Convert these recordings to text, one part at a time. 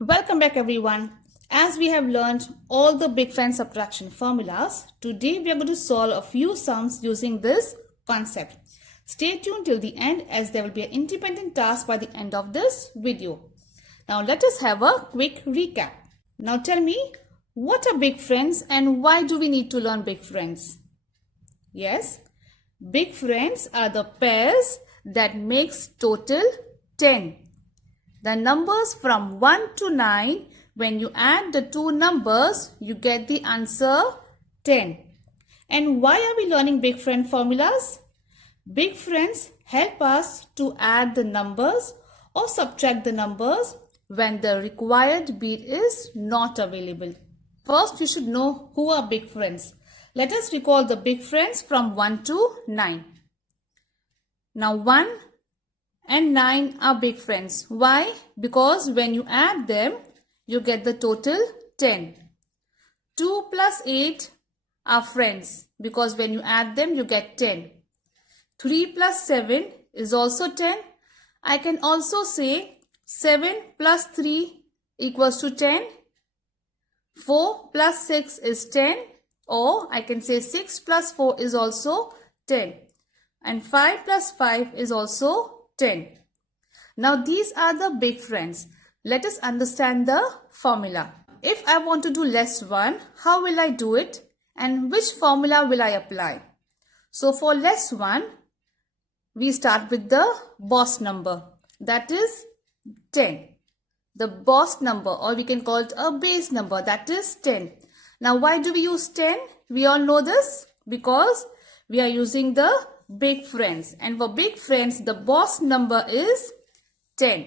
Welcome back everyone. As we have learned all the big friend subtraction formulas, today we are going to solve a few sums using this concept. Stay tuned till the end as there will be an independent task by the end of this video. Now let us have a quick recap. Now tell me, what are big friends and why do we need to learn big friends? Yes, big friends are the pairs that makes total 10. The numbers from 1 to 9, when you add the two numbers, you get the answer 10. And why are we learning big friend formulas? Big friends help us to add the numbers or subtract the numbers when the required beat is not available. First, you should know who are big friends. Let us recall the big friends from 1 to 9. Now 1 and 9 are big friends. Why? Because when you add them, you get the total 10. 2 plus 8 are friends because when you add them, you get 10. 3 plus 7 is also 10. I can also say 7 plus 3 equals to 10. 4 plus 6 is 10. Or I can say 6 plus 4 is also 10. And 5 plus 5 is also 10. Now these are the big friends. Let us understand the formula. If I want to do less 1, how will I do it? And which formula will I apply? So for less 1, we start with the boss number. That is 10. The boss number, or we can call it a base number, that is 10. Now why do we use 10? We all know this because we are using the big friends, and for big friends the boss number is 10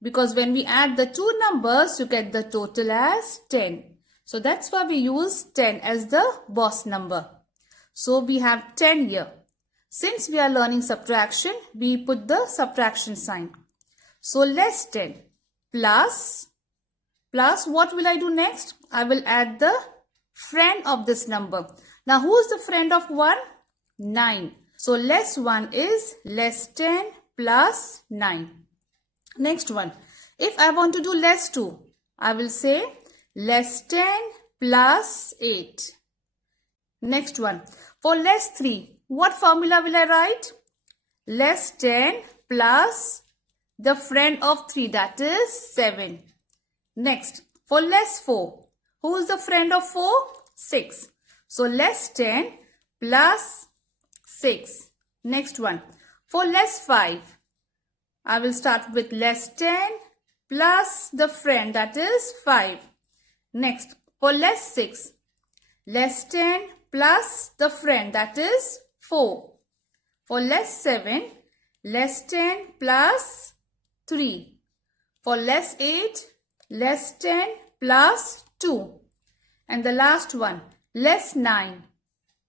because when we add the two numbers you get the total as 10. So that's why we use 10 as the boss number. So we have 10 here. Since we are learning subtraction, we put the subtraction sign. So less 10 plus what will I do next? I will add the friend of this number. Now who is the friend of 1? 9. So less 1 is less 10 plus 9. Next one. If I want to do less 2, I will say less 10 plus 8. Next one. For less 3, what formula will I write? Less 10 plus the friend of 3, that is 7. Next. For less 4, who is the friend of 4? 6. So less 10 plus 6. Next one. For less 5, I will start with less 10 plus the friend, that is 5. Next. For less 6, less 10 plus the friend, that is 4. For less 7, less 10 plus 3. For less 8, less 10 plus 2. And the last one, less 9,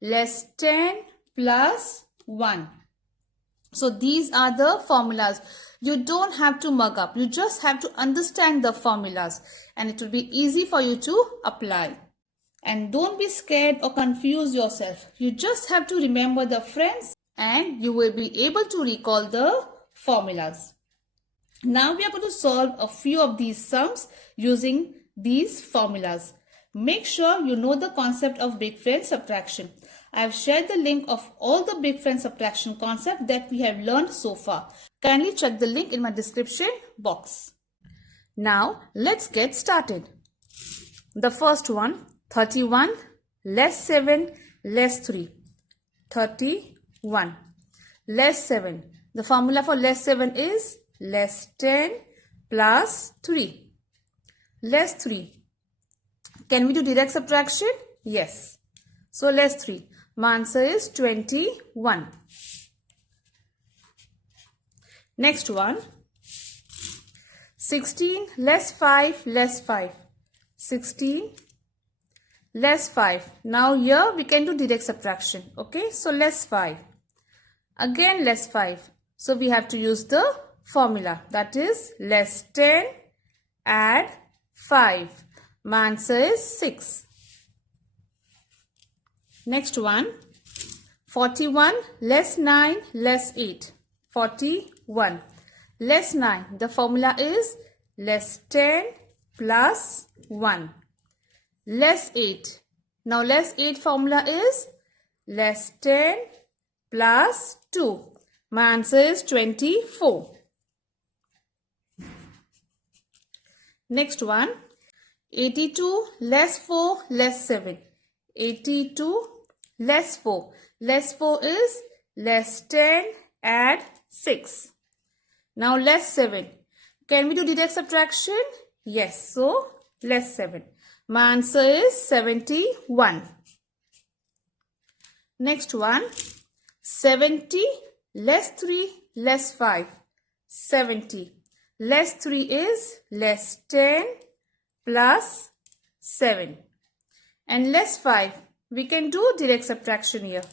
less 10 plus 1. So these are the formulas. You don't have to mug up. You just have to understand the formulas and it will be easy for you to apply. And don't be scared or confuse yourself. You just have to remember the friends and you will be able to recall the formulas. Now we are going to solve a few of these sums using these formulas. Make sure you know the concept of big friend subtraction. I have shared the link of all the big friend subtraction concept that we have learned so far. Kindly check the link in my description box. Now let's get started. The first one, 31 less 7 less 3. 31 less 7. The formula for less 7 is less 10 plus 3. Less 3. Can we do direct subtraction? Yes. So less 3. My answer is 21. Next one. 16 less 5 less 5. 16 less 5. Now here we can do direct subtraction. Okay. So less 5. Again less 5. So we have to use the formula. That is less 10 add 5. My answer is 6. Next one. 41 less 9 less 8. 41 less 9. The formula is less 10 plus 1, less 8. Now less 8 formula is less 10 plus 2. My answer is 24. Next one, 82 less 4 less 7. 82 less 4. Less 4 is less 10 add 6. Now less 7. Can we do direct subtraction? Yes. So less 7. My answer is 71. Next one, 70 less 3 less 5. 70. Less 3 is less 10 plus 7. And less 5, we can do direct subtraction here.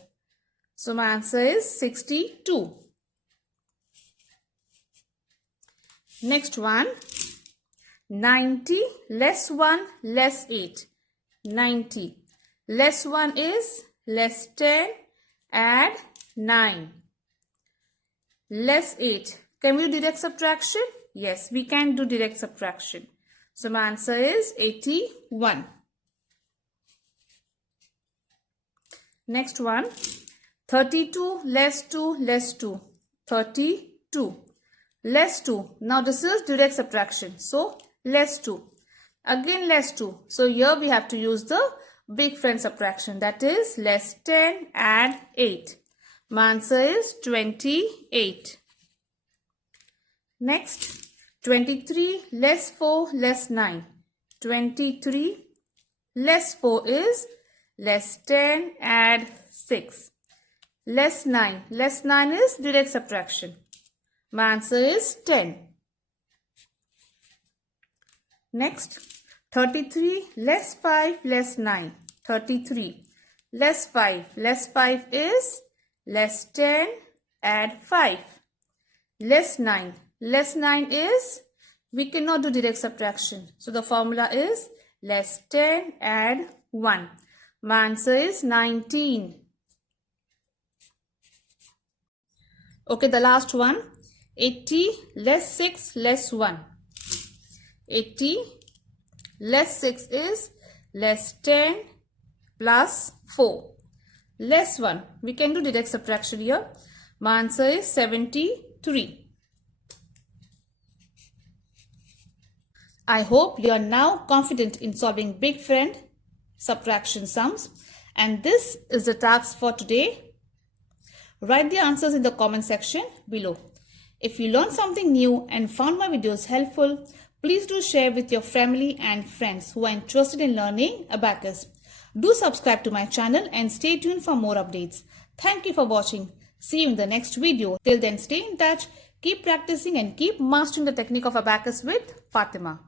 So my answer is 62. Next one, 90 less 1 less 8. 90. Less 1 is less 10 add 9. Less 8. Can we do direct subtraction? Yes, we can do direct subtraction. So my answer is 81. Next one, 32 less 2 less 2. 32. Less 2. Now this is direct subtraction. So less 2. Again less 2. So here we have to use the big friend subtraction. That is less 10 add 8. My answer is 28. Next, 23 less 4 less 9. 23 less 4 is less 10 add 6. Less 9. Less 9 is direct subtraction. My answer is 10. Next, 33 less 5 less 9. 33 less 5. Less 5 is less 10 add 5. Less 9. Less 9 is, we cannot do direct subtraction. So the formula is less 10 add 1. My answer is 19. Okay, the last one. 80 less 6 less 1. 80 less 6 is less 10 plus 4. Less 1. We can do direct subtraction here. My answer is 73. I hope you are now confident in solving big friend subtraction sums. And this is the task for today. Write the answers in the comment section below. If you learned something new and found my videos helpful, please do share with your family and friends who are interested in learning Abacus. Do subscribe to my channel and stay tuned for more updates. Thank you for watching. See you in the next video. Till then, stay in touch, keep practicing and keep mastering the technique of Abacus with Fatima.